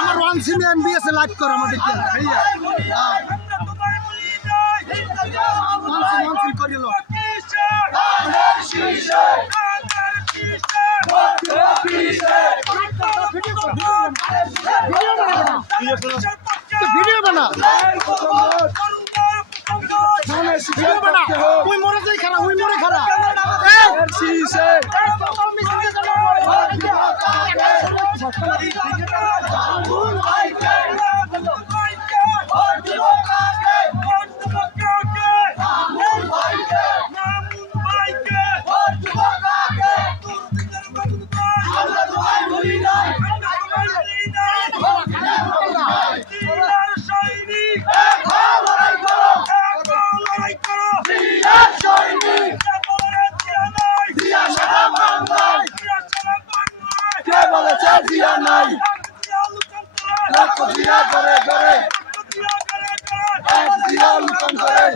আমার one SIM MBS live করো আমাদেরকে করিল ভিডিও বানা ওই মরে যাই খারাপ ওই মরে খারাপ জিয়া নাই জিয়া করে জিয়া লুকান করে